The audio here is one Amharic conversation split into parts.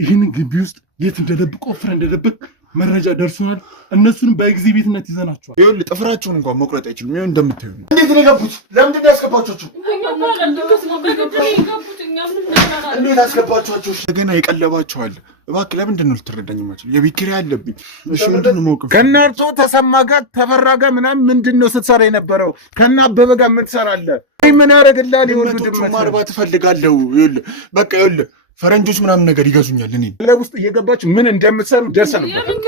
ይህን ግቢ ውስጥ የት እንደደብቅ ወፍረ እንደደብቅ መረጃ ደርሶናል። እነሱንም በኤግዚቢትነት ይዘናቸዋል። ይኸውልህ ጥፍራቸውን እንኳን መቁረጥ አይችሉም። ይኸው እንደምታዩ ነው። እንዴት ነው የገቡት? ለምንድን ነው ያስገባችኋቸው? እንዴት አስገባችኋቸው? ገና ይቀለባቸዋል። እባክህ ለምንድን ነው ልትረዳኝ የማችለው? የቤት ኪራይ አለብኝ። እሺ ምንድን ነው መውቀፍ? ከእነርሱ ተሰማ ጋር ተፈራ ጋር ምናምን ምንድን ነው ስትሰራ የነበረው? ከእነ አበበ ጋር ምን ትሰራለህ? ምን ያደርግልሃል? ይኸውልህ ድመት ማርባት እፈልጋለሁ። ይኸውልህ በቃ ይኸውልህ ፈረንጆች ምናምን ነገር ይገዙኛል። እኔ ውስጥ እየገባችሁ ምን እንደምትሰሩ ደርሰንበታል።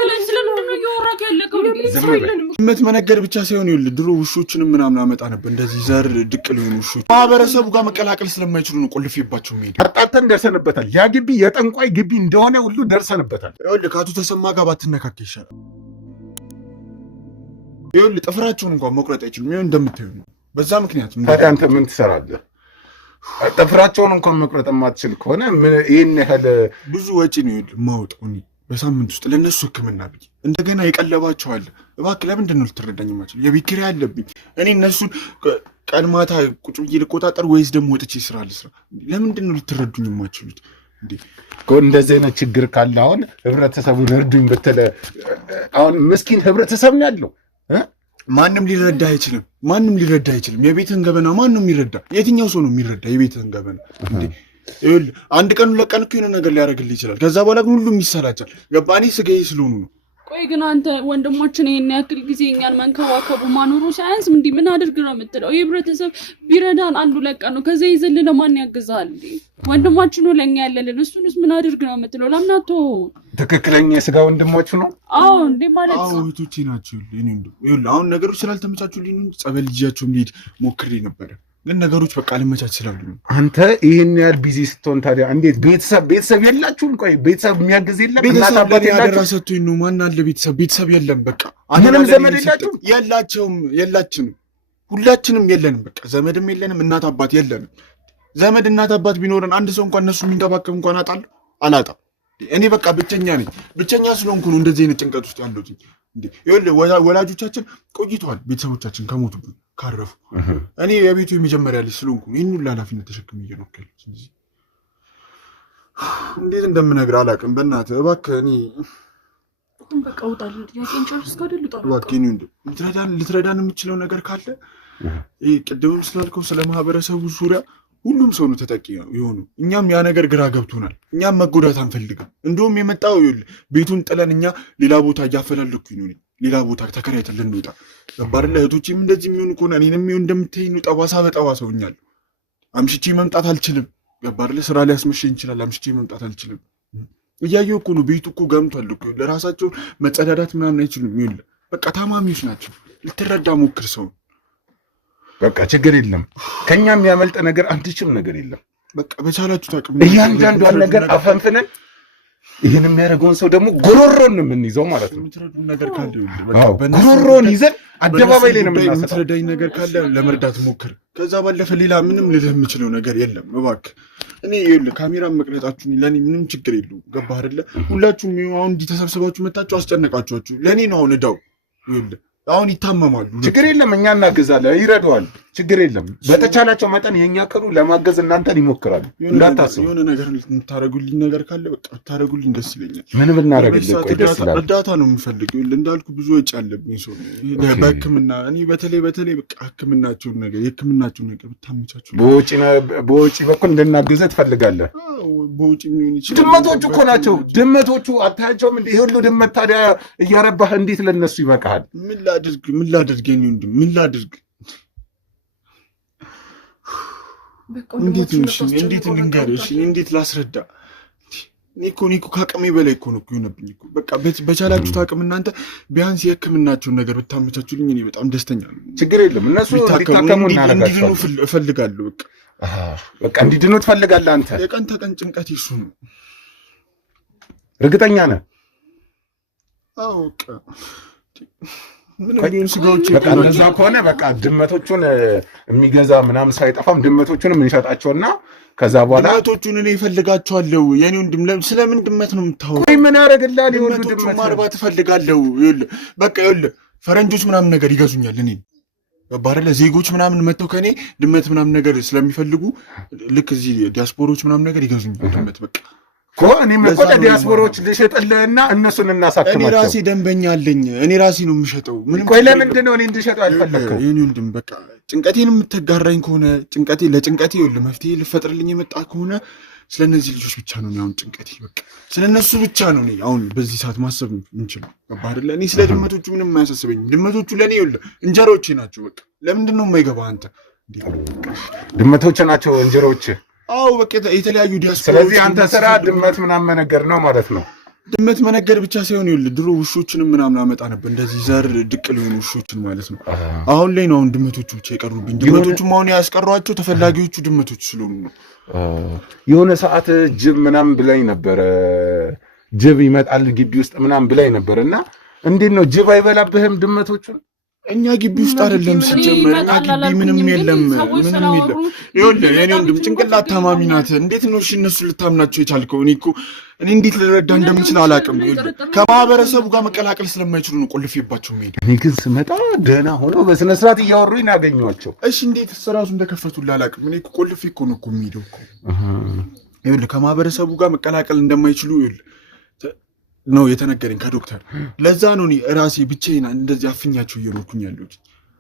ድመት መነገድ ብቻ ሳይሆን ይኸውልህ ድሮ ውሾችንም ምናምን አመጣ ነበር። እንደዚህ ዘር ድቅል የሆኑ ውሾች ማህበረሰቡ ጋር መቀላቀል ስለማይችሉ ነው ቆልፌባቸው መሄድ። አጣጥተን ደርሰንበታል። ያ ግቢ የጠንቋይ ግቢ እንደሆነ ሁሉ ደርሰንበታል። ይኸውልህ ከአቶ ተሰማ ጋር ባትነካከ ይሻላል። ይኸውልህ ጥፍራቸውን እንኳን መቁረጥ አይችሉም። ይኸው እንደምታዩ ነው። በዛ ምክንያት ታዲያ አንተ ምን ትሰራለህ? ጥፍራቸውን እንኳን መቁረጥ የማትችል ከሆነ ይህን ያህል ብዙ ወጪ ነው ይኸውልህ የማወጣው እኔ በሳምንት ውስጥ ለእነሱ ሕክምና ብዬ እንደገና ይቀለባቸዋል። እባክህ ለምንድን ነው ልትረዳኝ የማችለው? የቤት ኪራይ አለብኝ። እኔ እነሱን ቀን ማታ ቁጭ ብዬ ልቆጣጠር ወይስ ደግሞ ወጥቼ ስራ ልስራ? ለምንድን ነው ልትረዱኝ የማችሉት? እንደዚህ አይነት ችግር ካለ አሁን ህብረተሰቡን እርዱኝ ብትል አሁን ምስኪን ህብረተሰብ ነው ያለው። ማንም ሊረዳ አይችልም። ማንም ሊረዳ አይችልም። የቤትህን ገበና ማንም ይረዳ? የትኛው ሰው ነው የሚረዳ የቤትህን ገበና? ይኸውልህ አንድ ቀን ሁለት ቀን እኮ የሆነ ነገር ሊያደርግልህ ይችላል። ከዛ በኋላ ግን ሁሉም ይሰላቻል። ገባህ? ስጋዬ ስለሆኑ ነው። ቆይ ግን አንተ ወንድሞችን ይሄን ያክል ጊዜ እኛን መንከባከቡ ማኖሩ ሳያንስ እንዲህ ምን አድርግ ነው የምትለው? የህብረተሰብ ቢረዳን አንዱ ለቀ ነው ከዛ ይዘል ለማን ያግዛል? ወንድማችን ነው ለኛ ያለልን እሱንስ ምን አድርግ ነው የምትለው? ለምናቶ ትክክለኛ የስጋ ወንድሞቹ ነው። አዎ እንዴ ማለት አዎ እህቶቼ ናቸው። ይኸውልህ አሁን ነገሮች ስላልተመቻቹልኝ ነው ጸበል ልጃቸው ልሄድ ሞክሬ ነበረ ግን ነገሮች በቃ ልመቻች ስላሉ ነው። አንተ ይህን ያህል ቢዚ ስትሆን ታዲያ እንዴት ቤተሰብ የላችሁም? ቆይ ቤተሰብ የሚያግዝ የለም? ቤተሰብ ለኔ ያደራ ሰጥቶኝ ነው። ማን አለ ቤተሰብ የለም። በቃ ምንም ዘመድ የላችሁም? የላችንም። ሁላችንም የለንም። በቃ ዘመድም የለንም፣ እናት አባት የለንም። ዘመድ እናት አባት ቢኖረን አንድ ሰው እንኳን እነሱ የሚንከባከብ እንኳን አላጣም። እኔ በቃ ብቸኛ ነኝ። ብቸኛ ስለሆንኩ ነው እንደዚህ አይነት ጭንቀት ውስጥ ያለሁት። ወላጆቻችን ቆይተዋል ቤተሰቦቻችን ከሞቱብን ካረፉ። እኔ የቤቱ የመጀመሪያ ልጅ ስለሆንኩ ይህን ሁሉ ኃላፊነት ተሸክሜ እየኖርኩ ያለሁት። እንዴት እንደምነግርህ አላውቅም። በእናትህ እባክህ እኔ በቃ ውጣልን። ጥያቄን ጨርስ ካደል ውጣ። እባክህ እኔ ልትረዳን የምችለው ነገር ካለ ቅድምም ስላልከው ስለ ማህበረሰቡ ዙሪያ ሁሉም ሰው ነው ተጠቂ የሆኑ። እኛም ያ ነገር ግራ ገብቶናል። እኛም መጎዳት አንፈልግም። እንደውም የመጣው ቤቱን ጥለን እኛ ሌላ ቦታ እያፈላለኩኝ ነው። ሌላ ቦታ ተከራይተን ልንወጣ ነበር። እህቶቼም እንደዚህ የሚሆኑ ከሆነ እኔንም የሚሆን እንደምታይኝ ጠባሳ በጠባሳ ሆኛለሁ። አምሽቼ መምጣት አልችልም። ገባህ? ስራ ሊያስመሸኝ ይችላል። አምሽቼ መምጣት አልችልም። እያየሁ እኮ ነው። ቤቱ እኮ ገምቷል እኮ። ለራሳቸው መጸዳዳት ምናምን አይችሉም። ይኸውልህ በቃ ታማሚዎች ናቸው። ልትረዳ ሞክር ሰው። በቃ ችግር የለም። ከኛም ያመልጠ ነገር አንድችም ነገር የለም። በቃ በቻላችሁ ታቅም እያንዳንዷን ነገር አፈንፍነን ይህን የሚያደርገውን ሰው ደግሞ ጉሮሮን ነው የምንይዘው ማለት ነው። የምትረዱን ነገር ካለ ጉሮሮን ይዘን አደባባይ ላይ ነው የምናሰጣው። የምትረዳኝ ነገር ካለ ለመርዳት ሞክር። ከዛ ባለፈ ሌላ ምንም ልልህ የምችለው ነገር የለም። እባክህ እኔ ይኸውልህ ካሜራ መቅረጣችሁ ለእኔ ምንም ችግር የለውም። ገባህ አይደለ? ሁላችሁም አሁን እንዲህ ተሰብስባችሁ መታችሁ አስጨነቃችኋችሁ። ለእኔ ነው አሁን እዳው። ይኸውልህ አሁን ይታመማሉ። ችግር የለም፣ እኛ እናግዛለን፣ ይረዳዋል። ችግር የለም። በተቻላቸው መጠን የእኛ ቀሩ ለማገዝ እናንተን ይሞክራሉ። እንዳታስቡ። የሆነ ነገር የምታደርጉልኝ ነገር ካለ በቃ ብታደርጉልኝ ደስ ይለኛል። ምን ብናደርግልህ? ቆይ ደስ ይላል። እርዳታ ነው የምፈልገው። እንዳልኩ ብዙ ወጪ አለብኝ ሰው በሕክምና እኔ በተለይ በቃ የሕክምናቸውን ነገር ብታመቻችሁ። በወጪ በኩል እንድናግዝህ ትፈልጋለህ? በውጪ የሚሆን ይችላል። ድመቶቹ እኮ ናቸው። ድመቶቹ አታያቸውም? ይሄ ሁሉ ድመት ታዲያ እያረባህ እንዴት ለነሱ ይበቃሃል? ምን ላድርግ? ምን ላድርግ? እንዴት ልንገርሽ? እንዴት ላስረዳ? እኔ እኮ ከአቅሜ በላይ እኮ ነው የሆነብኝ እኮ። በቃ በቻላችሁት አቅም እናንተ ቢያንስ የሕክምናቸውን ነገር ብታመቻቹልኝ እኔ በጣም ደስተኛ ነኝ። ችግር የለም። እነሱ እንዲታከሙ እናደርጋቸዋለን። እንዲድኑ እፈልጋለሁ። በቃ እንዲድኑ ትፈልጋለህ አንተ? የቀን ተቀን ጭንቀት ይሱ ነው። እርግጠኛ ነህ? አዎ በቃ በቃ እንደዛ ከሆነ በቃ ድመቶቹን የሚገዛ ምናምን ሳይጠፋም ድመቶቹንም እንሸጣቸውና ከዛ በኋላ ድመቶቹን እኔ እፈልጋቸዋለሁ። የኔ ወንድም ስለምን ድመት ነው የምታወራው? ቆይ ምን ያደርግልሃል? ይሁን ድመት ማርባት እፈልጋለሁ። በቃ ፈረንጆች ምናምን ነገር ይገዙኛል። እኔ ባረለ ዜጎች ምናምን መተው ከኔ ድመት ምናምን ነገር ስለሚፈልጉ ልክ እዚህ ዲያስፖሮች ምናምን ነገር ይገዙኛል ድመት በቃ እኔ መቆጣ ዲያስፖሮች ልሸጥልህና እነሱን እናሳክማቸው። እኔ ራሴ ደንበኛ አለኝ። እኔ ራሴ ነው የምሸጠው። ምንም ቆይ ለምንድን ነው እኔ እንድሸጠው አልፈለግከው? የኔ ወንድም በቃ ጭንቀቴን የምትጋራኝ ከሆነ ለጭንቀቴ መፍትሄ ልፈጥርልኝ የመጣ ከሆነ ስለነዚህ ልጆች ብቻ ነው አሁን ጭንቀቴ በቃ ስለነሱ ብቻ ነው እኔ አሁን በዚህ ሰዓት ማሰብ የምንችለው ገባህ አይደለ? እኔ ስለ ድመቶቹ ምንም አያሳስበኝም። ድመቶቹ ለእኔ እንጀሮቼ ናቸው በቃ። ለምንድን ነው የማይገባህ አንተ? ድመቶች ናቸው እንጀሮች? አዎ በቃ የተለያዩ ዲያስፖራ። ስለዚህ አንተ ስራ ድመት ምናምን መነገር ነው ማለት ነው? ድመት መነገር ብቻ ሳይሆን ድሮ ውሾችንም ምናምን አመጣ ነበር እንደዚህ ዘር ድቅል የሆኑ ውሾችን ማለት ነው። አሁን ላይ ነው አሁን ድመቶቹ ብቻ የቀሩብኝ። ድመቶቹም አሁን ያስቀሯቸው ተፈላጊዎቹ ድመቶች ስለሆኑ ነው። የሆነ ሰዓት ጅብ ምናምን ብላኝ ነበረ። ጅብ ይመጣል ግቢ ውስጥ ምናምን ብላኝ ነበር። እና እንዴት ነው ጅብ አይበላብህም ድመቶቹን? እኛ ግቢ ውስጥ አይደለም ሲጀመር፣ እኛ ግቢ ምንም የለም። ይኸውልህ የኔ ወንድም ጭንቅላት ታማሚ ናት። እንዴት ነው እሺ እነሱ ልታምናቸው የቻልከው? እኔ እንዴት ልረዳ እንደምችል አላውቅም። ከማህበረሰቡ ጋር መቀላቀል ስለማይችሉ ነው ቆልፌባቸው የሚሄድ። እኔ ግን ስመጣ ደህና ሆነው በስነ ስርዓት እያወሩኝ ያገኘኋቸው። እሺ እንዴት ስራሱ እንደከፈቱልህ አላውቅም። እኔ ቆልፌ እኮ ነው እኮ የሚሄደው እኮ። ይኸውልህ ከማህበረሰቡ ጋር መቀላቀል እንደማይችሉ ነው የተነገረኝ ከዶክተር። ለዛ ነው እኔ ራሴ ብቻዬን እንደዚህ አፍኛቸው እየኖርኩኝ ያለሁት።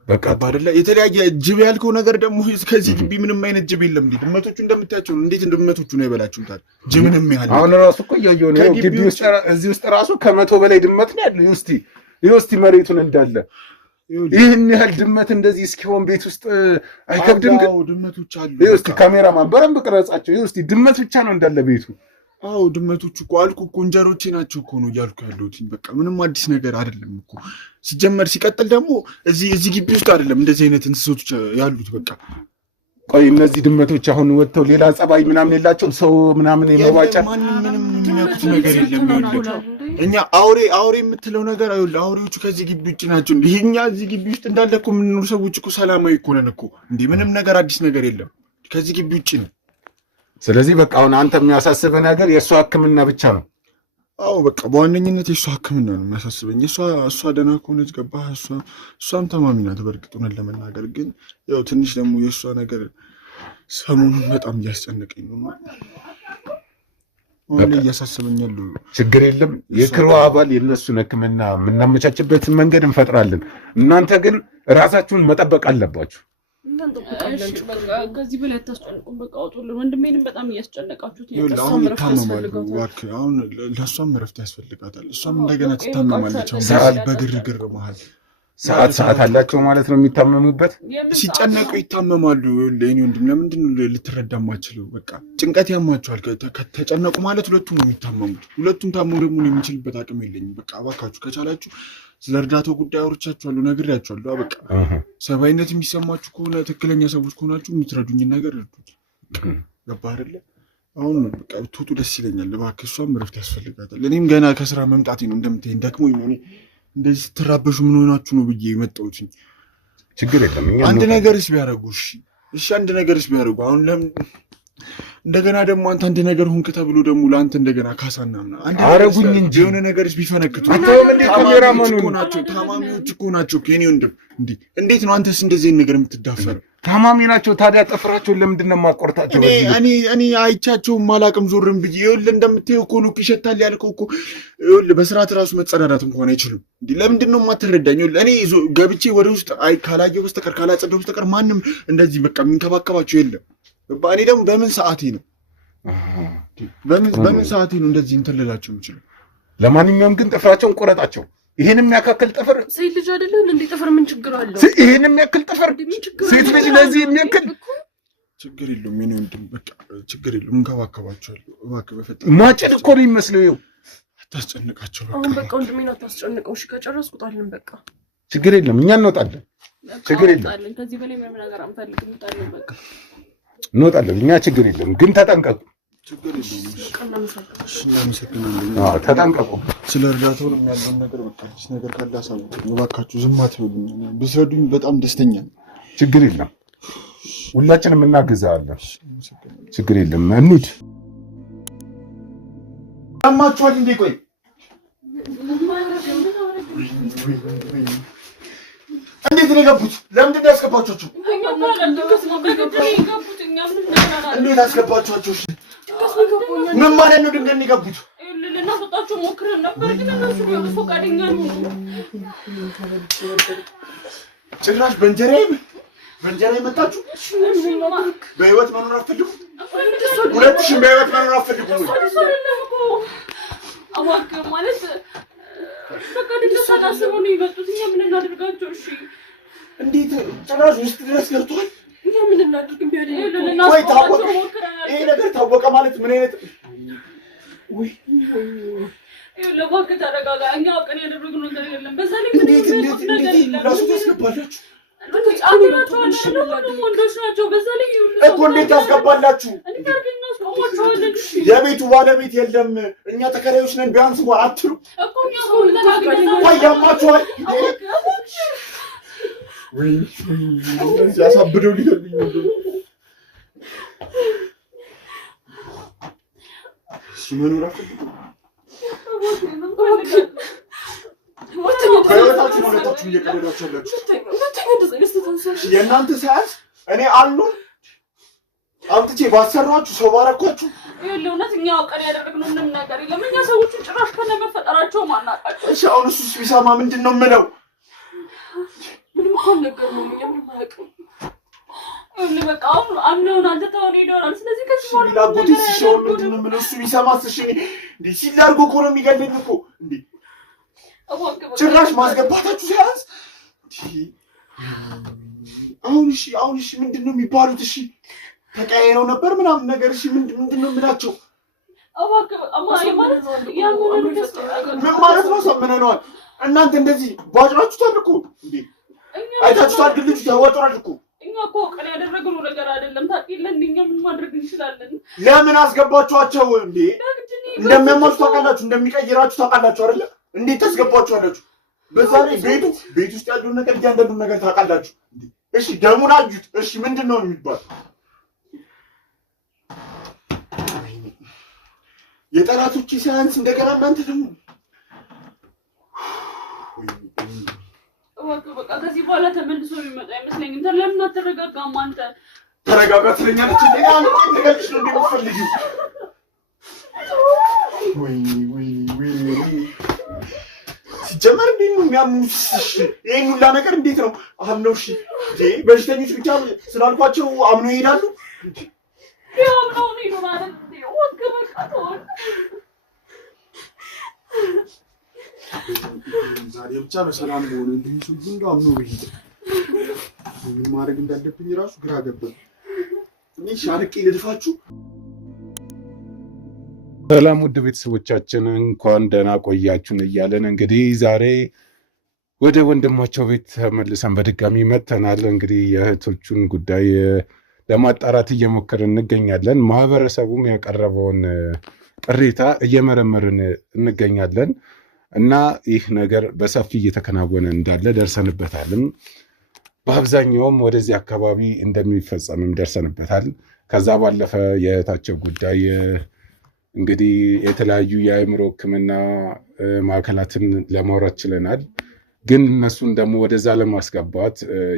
በቃ ባደላ የተለያየ ጅብ ያልከው ነገር ደግሞ ከዚህ ግቢ ምንም አይነት ጅብ የለም። እንዴ ድመቶቹ እንደምታያቸው እንዴት ድመቶቹ ነው አይበላችሁም ታዲያ? ጅብንም ያህል አሁን ራሱ እኮ እያየሁ ነው ግቢ ውስጥ እዚህ ውስጥ ራሱ 100 በላይ ድመት ነው ያለው። እስቲ መሬቱን እንዳለ ይህን ያህል ድመት እንደዚህ እስኪሆን ቤት ውስጥ አይከብድም? ግን ድመቶች አሉ። እስቲ ካሜራማን በደንብ ቅረጻቸው። እስቲ ድመት ብቻ ነው እንዳለ ቤቱ። አዎ ድመቶቹ እኮ አልኩ እኮ እንጀሮቼ ናቸው እኮ ነው እያልኩ ያለሁት። በቃ ምንም አዲስ ነገር አይደለም እኮ ሲጀመር። ሲቀጥል ደግሞ እዚህ ግቢ ውስጥ አይደለም እንደዚህ አይነት እንስሶች ያሉት። በቃ ቆይ እነዚህ ድመቶች አሁን ወጥተው ሌላ ጸባይ ምናምን የላቸው? ሰው ምናምን የመዋጫ ምንም የሚያውቁት ነገር የለም። እኛ አውሬ የምትለው ነገር አውሬዎቹ ከዚህ ግቢ ውጭ ናቸው። ይሄኛ እዚህ ግቢ ውስጥ እንዳለ እኮ የምንኖር ሰዎች እኮ ሰላማዊ እኮ ነን እኮ። እንዲህ ምንም ነገር አዲስ ነገር የለም። ከዚህ ግቢ ውጭ ነው። ስለዚህ በቃ አሁን አንተ የሚያሳስብህ ነገር የእሷ ሕክምና ብቻ ነው? አዎ በቃ በዋነኝነት የእሷ ሕክምና ነው የሚያሳስበኝ። እሷ ደህና ከሆነች ገባህ፣ እሷም ተማሚ ናት በእርግጥ ሆነን ለመናገር። ግን ያው ትንሽ ደግሞ የእሷ ነገር ሰሞኑን በጣም እያስጨነቀኝ ነው። አሁን እያሳስበኛል። ችግር የለም የክሮ አባል የእነሱን ሕክምና የምናመቻችበትን መንገድ እንፈጥራለን። እናንተ ግን ራሳችሁን መጠበቅ አለባችሁ። ከዚህ በላይ አታስጨንቁም። በቃ አውጡልን። ወንድሜንም በጣም እያስጨነቃችሁት። አሁን ይታመማሉ። አሁን ለእሷም እረፍት ያስፈልጋታል። እሷም እንደገና ትታመማለች። በግርግር መሀል ሰዓት አላቸው ማለት ነው የሚታመሙበት። ሲጨነቁ ይታመማሉ። ለእኔ ወንድም ለምንድን ነው ልትረዳ የማችለው? በቃ ጭንቀት ያማቸዋል። ተጨነቁ ማለት ሁለቱም ነው የሚታመሙት። ሁለቱም ታመው ደግሞ የሚችልበት አቅም የለኝም። በቃ እባካችሁ ከቻላችሁ ስለ እርዳታው ጉዳይ አውርቻችኋለሁ፣ ነግሬያችኋለሁ። በቃ ሰብአዊነት የሚሰማችሁ ከሆነ ትክክለኛ ሰዎች ከሆናችሁ የምትረዱኝን ነገር እርዱት። ገባህ አይደለ? አሁን በቃ ብትወጡ ደስ ይለኛል። እባክህ እሷም እረፍት ያስፈልጋታል። እኔም ገና ከስራ መምጣቴ ነው። እንደምታይኝ ደክሞኝ ነው። እንደዚህ ስትራበሹ ምን ሆናችሁ ነው ብዬ የመጣሁት። ችግር የለም። አንድ ነገርስ ቢያደርጉ እሺ አንድ ነገርስ ቢያደርጉ። አሁን ለምን እንደገና ደግሞ አንተ አንድ ነገር ሆንክ ተብሎ ደግሞ ለአንተ እንደገና ካሳና ምናምን አረጉኝ እንጂ የሆነ ነገርስ ቢፈነክቱ ታማሚዎች እኮ ናቸው። የኔ ወንድም እንዴት ነው አንተስ እንደዚህ ነገር የምትዳፈረው? ታማሚ ናቸው። ታዲያ ጥፍራቸውን ለምንድን ነው የማቆርጣቸው? እኔ አይቻቸውም አላቅም ዞርም ብዬ። ይኸውልህ እንደምታየው እኮ ነው ይሸታል ያልከው እኮ። ይኸውልህ በስርዓት ራሱ መጸዳዳት እንኳን አይችሉም። ለምንድን ነው የማትረዳኝ? እኔ ገብቼ ወደ ውስጥ ካላየው በስተቀር ካላጸደው በስተቀር ማንም እንደዚህ በቃ የሚንከባከባቸው የለም። እኔ ደግሞ በምን ሰዓቴ ነው እንደዚህ እንትን ልላቸው የምችለው? ለማንኛውም ግን ጥፍራቸውን ቆረጣቸው። ይሄን የሚያካክል ጥፍር ሴት ልጅ አይደለም እንዴ? ጥፍር ምን ችግር አለው? ይሄን የሚያክል ጥፍር ሴት ልጅ ለዚህ የሚያክል ችግር የለውም። የኔ ወንድም በቃ ችግር የለውም፣ እንከባከባቸዋለሁ። እባክህ በፈጠረ ማጭድ እኮ ነው የሚመስለው። ይኸው አታስጨንቃቸው። አሁን በቃ ወንድሜን አታስጨንቀው። እሺ ከጨረስኩት አለን በቃ ችግር የለም። እኛ እንወጣለን። ችግር የለም። ከዚህ በላይ ምንም ነገር አንፈልግም። እንወጣለን በቃ እንወጣለን። እኛ ችግር የለም፣ ግን ተጠንቀቁ። ተጠንቀቁ። ስለ እርዳታው ነው ያለውን ነገር በቃ አዲስ ነገር ካለ አሳውቁኝ እባካችሁ። ዝም አትበሉኝ። ብትረዱኝ በጣም ደስተኛ ነኝ። ችግር የለም፣ ሁላችንም እናግዛለን። ችግር የለም። እንሂድ። ያማችኋል እንዴ? ቆይ እንዴ እንዴት ነው የገቡት? ለምንድን ነው ያስገባችኋቸው? እንዴት አስገባችኋቸው? ምን ማለት ነው ድንገት ነው የገቡት? ልናስወጣቸው ሞክረን ነበር ግን እነሱ ቢሆኑ ፈቃደኛ ነው። ጭራሽ በእንጀራዬ መጣችሁ? በህይወት መኖር አትፈልጉም? ሁለትሽም በህይወት መኖር አትፈልጉም? አዋቅ ማለት በቃ ድንገት ሳታስበው ነው የመጡት። እኛ ምን እናድርጋቸው? እሺ እንዴት ጭራሽ ውስጥ ድረስ ገብቷል? እኛ ምን እናድርግ? ይሄ ነገር ታወቀ ማለት ምን አይነት ለባክህ ተረጋጋ። እኛ አውቀን ያደረግነው ነገር የለም። በዛ ላይ እንዴት ራሱ ታስገባላችሁ? ወንዶች ናቸው። በዛ ላይ እኮ እንዴት ታስገባላችሁ? የቤቱ ባለቤት የለም። እኛ ተከራዮች ነን። ቢያንስ አትሉ ወይ ያማችኋል። ሲያሳብደው ሊገልኝ መኖር በህይወታችሁ ማለታችሁን እየቀለዳችሁ ያላችሁ የእናንተ ሰዓት እኔ አሉ አምጥቼ ባሰራችሁ ሰው ባረኳችሁ። እውነት እኛ አውቀን ያደረግነው ምንም ነገር የለም። እኛ ሰዎቹን ጭራሽ ከነመፈጠራቸው ማናውቃቸው። እሺ አሁን እሱስ ቢሰማ ምንድን ነው የምለው? ምንም እኮ ነገር ነው ምንም አያውቅም። በቃ አሁን አምነውን አንተ ተሆነ ሄደዋል። ስለዚህ ከዚህ በኋላ ላጎቴ ሲሆን ምንድን ነው የምለው? እሱ ቢሰማስ? እሺ እንዴ ሲላርጎ እኮ ነው የሚገለኝ እኮ እንዴ ጭራሽ ማስገባታችሁ ሲያንስ አሁን እሺ ምንድን ነው የሚባሉት? እሺ ተቀያይረው ነበር ምናምን ነገር። እሺ ምንድን ነው የምላቸው? ምን ማለት ነው? ሰምነነዋል። እናንተ እንደዚህ ባጭራችሁታል እኮ እንዴ አይታችሁታል። ግን ልጁ ተወጥሯል እኮ። እኛ እኮ ቀን ያደረግነው ነገር አይደለም። ታውቂያለሽ እንደኛ ምን ማድረግ እንችላለን? ለምን አስገባችኋቸው እንዴ? እንደሚያሟችሁ ታውቃላችሁ፣ እንደሚቀይራችሁ ታውቃላችሁ አይደለ? እንዴት ታስገባችኋላችሁ? በዛ ላይ ቤት ውስጥ ያለውን ነገር እያንዳንዱን ነገር ታውቃላችሁ። እሺ ደሙን አጁት። እሺ ምንድን ነው የሚባል? የጠላቶች ሳያንስ እንደገና እናንተ ደግሞ በቃ ከዚህ በኋላ ተመልሶ የሚመጣ አይመስለኝም። ለምን አትረጋጋም? አንተ ተረጋጋ ትለኛለች። እንደኛ አንተ ነገርሽ ነው እንደምትፈልጊው። ወይ ሲጀመር እንዴት ነው የሚያምኑት? እሺ ይሄን ሁላ ነገር እንዴት ነው አምነው? እሺ በሽተኞች ብቻ ስላልኳቸው አምነው ይሄዳሉ? ያው ነው ማለት ነው። ዛሬ ብቻ በሰላም ሆነ እንዴ ሁሉ አምነው ይሄድ። ምን ማድረግ እንዳለብኝ ራሱ ግራ ገባኝ። እኔ ሻርቄ ልድፋችሁ። ሰላም ውድ ቤተሰቦቻችን እንኳን ደህና ቆያችሁን እያለን እንግዲህ ዛሬ ወደ ወንድማቸው ቤት ተመልሰን በድጋሚ መጥተናል። እንግዲህ የእህቶቹን ጉዳይ ለማጣራት እየሞከርን እንገኛለን። ማህበረሰቡም ያቀረበውን ቅሬታ እየመረመርን እንገኛለን እና ይህ ነገር በሰፊ እየተከናወነ እንዳለ ደርሰንበታልም። በአብዛኛውም ወደዚህ አካባቢ እንደሚፈጸምም ደርሰንበታል። ከዛ ባለፈ የእህታቸው ጉዳይ እንግዲህ የተለያዩ የአእምሮ ሕክምና ማዕከላትን ለማውራት ችለናል። ግን እነሱን ደግሞ ወደዛ ለማስገባት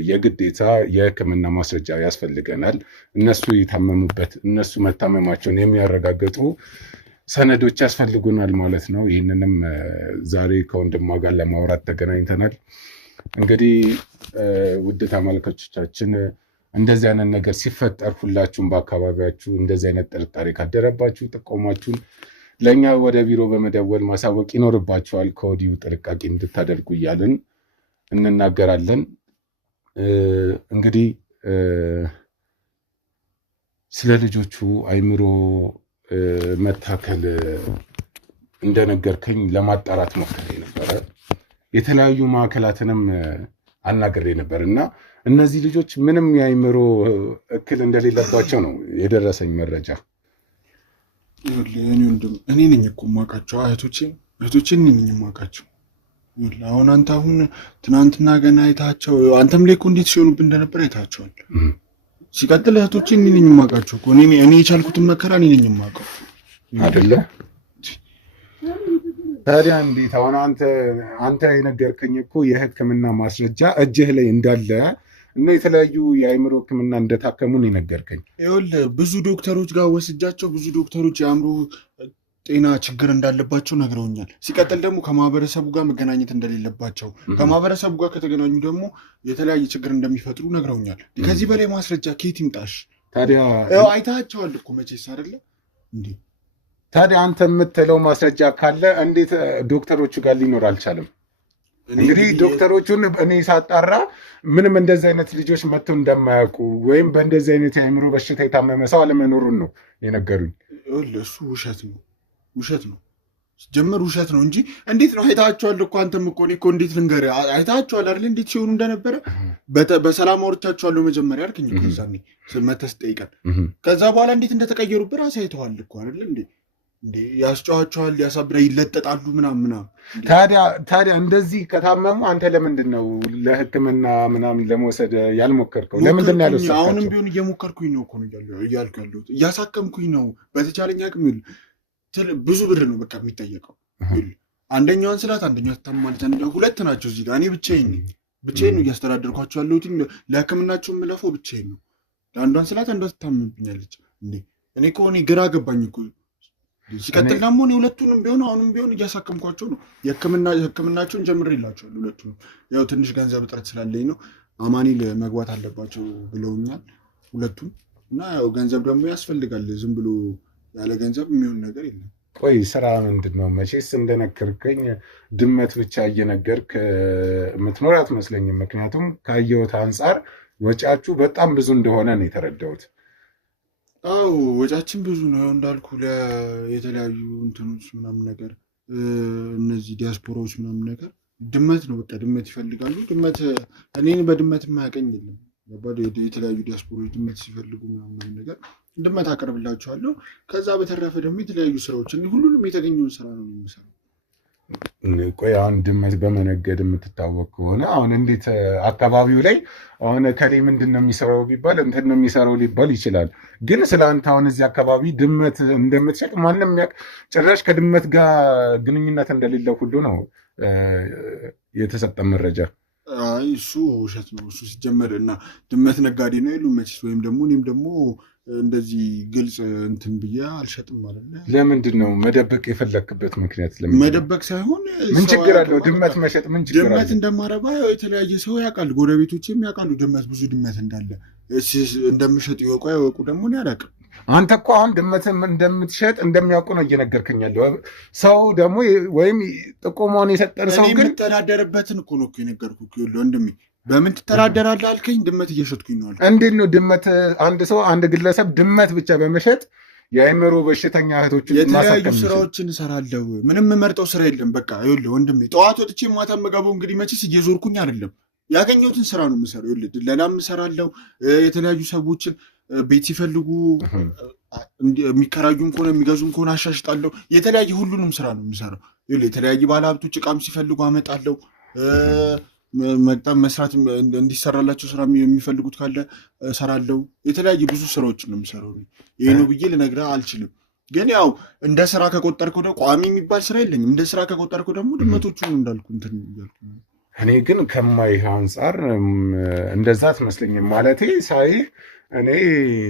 የግዴታ የሕክምና ማስረጃ ያስፈልገናል። እነሱ የታመሙበት እነሱ መታመማቸውን የሚያረጋግጡ ሰነዶች ያስፈልጉናል ማለት ነው። ይህንንም ዛሬ ከወንድሟ ጋር ለማውራት ተገናኝተናል። እንግዲህ ውድ ተመልካቾቻችን እንደዚህ አይነት ነገር ሲፈጠር ሁላችሁም በአካባቢያችሁ እንደዚህ አይነት ጥርጣሬ ካደረባችሁ ጥቆማችሁን ለእኛ ወደ ቢሮ በመደወል ማሳወቅ ይኖርባችኋል። ከወዲሁ ጥንቃቄ እንድታደርጉ እያልን እንናገራለን። እንግዲህ ስለ ልጆቹ አእምሮ መታከል እንደነገርከኝ ለማጣራት ሞክሬ ነበረ። የተለያዩ ማዕከላትንም አናግሬ ነበር እና እነዚህ ልጆች ምንም የአእምሮ እክል እንደሌለባቸው ነው የደረሰኝ መረጃ። እኔ ነኝ እኮ የማውቃቸው እህቶቼን እኔ ነኝ የማውቃቸው። አሁን አንተ ትናንትና ገና አይታቸው አንተም ላይ እኮ እንዴት ሲሆኑብህ እንደነበር አይታቸዋል። ሲቀጥል እህቶቼን እኔ ነኝ የማውቃቸው እኮ እኔ የቻልኩትን መከራ እኔ ነኝ የማውቀው አይደለ? ታዲያ እንዴት አሁን አንተ የነገርከኝ እኮ የሕክምና ማስረጃ እጅህ ላይ እንዳለ እና የተለያዩ የአእምሮ ሕክምና እንደታከሙ ነው የነገርከኝ። ይኸውልህ ብዙ ዶክተሮች ጋር ወስጃቸው ብዙ ዶክተሮች የአእምሮ ጤና ችግር እንዳለባቸው ነግረውኛል። ሲቀጥል ደግሞ ከማህበረሰቡ ጋር መገናኘት እንደሌለባቸው፣ ከማህበረሰቡ ጋር ከተገናኙ ደግሞ የተለያየ ችግር እንደሚፈጥሩ ነግረውኛል። ከዚህ በላይ ማስረጃ ከየት ይምጣሽ? ታዲያ አይታቸዋል እኮ መቼስ አይደለ እንዴ? ታዲያ አንተ የምትለው ማስረጃ ካለ እንዴት ዶክተሮቹ ጋር ሊኖር አልቻለም? እንግዲህ ዶክተሮቹን እኔ ሳጣራ ምንም እንደዚህ አይነት ልጆች መጥተው እንደማያውቁ ወይም በእንደዚህ አይነት የአእምሮ በሽታ የታመመ ሰው አለመኖሩን ነው የነገሩኝ። እሱ ውሸት ነው ጀመር ውሸት ነው እንጂ እንዴት ነው? አይታቸዋል እኮ አንተም እኮ እኔ እኮ እንዴት ልንገርህ? አይታቸዋል አይደል? እንዴት ሲሆኑ እንደነበረ በሰላም አውርቻቸዋለሁ መጀመሪያ አልከኝ እኮ እዛኔ መተህ ስጠይቀን። ከዛ በኋላ እንዴት እንደተቀየሩብህ ራስህ አይተዋል እኮ አይደል እንዴ? ያስጨዋቸዋል፣ ያሳብዳ፣ ይለጠጣሉ ምናምን። ታዲያ እንደዚህ ከታመሙ አንተ ለምንድን ነው ለሕክምና ምናምን ለመውሰድ ያልሞከርከው? ለምንድን ነው ያልወሰድካቸው? አሁንም ቢሆን እየሞከርኩኝ ነው እኮ እያልኩ ያለሁት፣ እያሳከምኩኝ ነው በተቻለኝ አቅም። ብዙ ብር ነው በቃ የሚጠየቀው። አንደኛዋን ስላት አንደኛዋ ትታመማለች፣ ሁለት ናቸው እዚህ ጋር። እኔ ብቻዬን ነው እያስተዳደርኳቸው ያለሁት። ለሕክምናቸው የምለፈው ብቻዬን ነው። አንዷን ስላት አንዷ ትታመምብኛለች። እኔ እኮ ግራ ገባኝ እኮ። ሲቀጥል ደግሞ እኔ ሁለቱንም ቢሆን አሁንም ቢሆን እያሳከምኳቸው ነው። የሕክምናቸውን ጀምሬላቸዋለሁ ሁለቱንም። ያው ትንሽ ገንዘብ እጥረት ስላለኝ ነው። አማኑኤል መግባት አለባቸው ብለውኛል ሁለቱም። እና ያው ገንዘብ ደግሞ ያስፈልጋል። ዝም ብሎ ያለ ገንዘብ የሚሆን ነገር የለም። ቆይ ስራ ምንድን ነው? መቼስ እንደነገርከኝ ድመት ብቻ እየነገርክ የምትኖር አትመስለኝም። ምክንያቱም ካየሁት አንጻር ወጪያችሁ በጣም ብዙ እንደሆነ ነው የተረዳሁት። አዎ ወጫችን ብዙ ነው እንዳልኩ፣ የተለያዩ እንትኖች ምናምን ነገር፣ እነዚህ ዲያስፖራዎች ምናምን ነገር ድመት ነው በቃ ድመት ይፈልጋሉ። ድመት እኔን በድመት የማያውቀኝ የለም። የተለያዩ ዲያስፖራዎች ድመት ሲፈልጉ ምናምን ነገር ድመት አቀርብላቸዋለሁ። ከዛ በተረፈ ደግሞ የተለያዩ ስራዎችን ሁሉንም የተገኘውን ስራ ነው የሚሰራው። ቆይ አሁን ድመት በመነገድ የምትታወቅ ከሆነ አሁን እንዴት አካባቢው ላይ አሁን ከሌ ምንድን ነው የሚሰራው ቢባል እንትን ነው የሚሰራው ሊባል ይችላል። ግን ስለ አንተ አሁን እዚህ አካባቢ ድመት እንደምትሸጥ ማንም ያውቅ፣ ጭራሽ ከድመት ጋር ግንኙነት እንደሌለው ሁሉ ነው የተሰጠ መረጃ። አይ እሱ ውሸት ነው። እሱ ሲጀመር እና ድመት ነጋዴ ነው የሉ መቼስ። ወይም ደግሞ እኔም ደግሞ እንደዚህ ግልጽ እንትን ብዬ አልሸጥም ማለት ነው። ለምንድን ነው መደበቅ የፈለክበት ምክንያት? መደበቅ ሳይሆን ምን ችግር አለው? ድመት መሸጥ ምን ችግር አለው? ድመት እንደማረባ የተለያየ ሰው ያውቃል፣ ጎረቤቶችም ያውቃሉ ድመት ብዙ ድመት እንዳለ። እንደምሸጥ ይወቁ አይወቁ ደግሞ እኔ አላውቅም። አንተ እኮ አሁን ድመት እንደምትሸጥ እንደሚያውቁ ነው እየነገርከኝ ያለው። ሰው ደግሞ ወይም ጥቆማውን የሰጠን ሰው ግን የምተዳደርበትን እኮ ነው የነገርኩህ ወንድሜ። በምን ትተዳደራለህ አልከኝ? ድመት እየሸጥኩኝ ነው። እንዴት ነው ድመት? አንድ ሰው አንድ ግለሰብ ድመት ብቻ በመሸጥ የአእምሮ በሽተኛ እህቶችን የተለያዩ ስራዎችን እሰራለሁ። ምንም የምመርጠው ስራ የለም። በቃ ይኸውልህ ወንድሜ፣ ጠዋት ወጥቼ ማታ የምገባው እንግዲህ መቼስ እየዞርኩኝ አይደለም፣ ያገኘሁትን ስራ ነው የምሰራው። ይኸውልህ ድለላም እሰራለሁ። የተለያዩ ሰዎችን ቤት ሲፈልጉ የሚከራዩም ከሆነ የሚገዙም ከሆነ አሻሽጣለሁ። የተለያየ ሁሉንም ስራ ነው የምሰራው። ይኸውልህ የተለያዩ ባለሀብቶች እቃም ሲፈልጉ አመጣለሁ። መቅጠም መስራት እንዲሰራላቸው ስራ የሚፈልጉት ካለ እሰራለሁ። የተለያዩ ብዙ ስራዎችን ነው የምሰራው። ይሄ ነው ብዬ ልነግርህ አልችልም። ግን ያው እንደ ስራ ከቆጠርከው ደግሞ ቋሚ የሚባል ስራ የለኝም። እንደ ስራ ከቆጠርከው ደግሞ ድመቶቹን እንዳልኩ እንትን እያልኩ እኔ ግን ከማይህ አንጻር እንደዛ አትመስለኝም። ማለቴ ሳይህ እኔ